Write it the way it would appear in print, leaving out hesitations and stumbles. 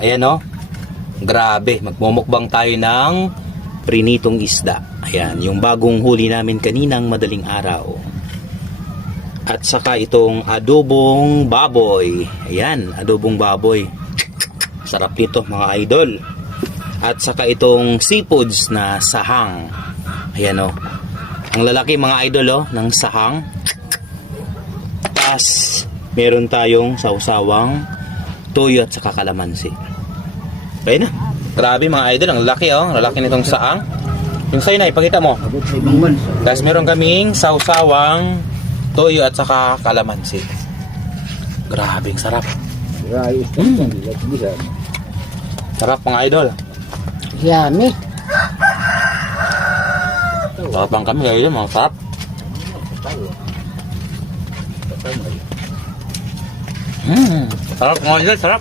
Ayan o. Grabe. Magmumukbang tayo ng prinitong isda. Ayan. Yung bagong huli namin kaninang madaling araw. At saka itong adobong baboy. Ayan. Adobong baboy. Sarap nito mga idol. At saka itong seafoods na sahang. Ayan o. Ang lalaki mga idol ng sahang. Tapos meron tayong sausawang toyo at saka kalamansi. Kaya na. Grabe mga idol. Ang lalaki Ang lalaki nitong sahang. Yung sa'yo na ipakita mo. Tapos meron kaming sausawang toyo at saka kalamansi. Grabe sarap. Sarap mga idol. Yummy. Sarapang kami kayo mga sarap. Sarap mga idol, sarap.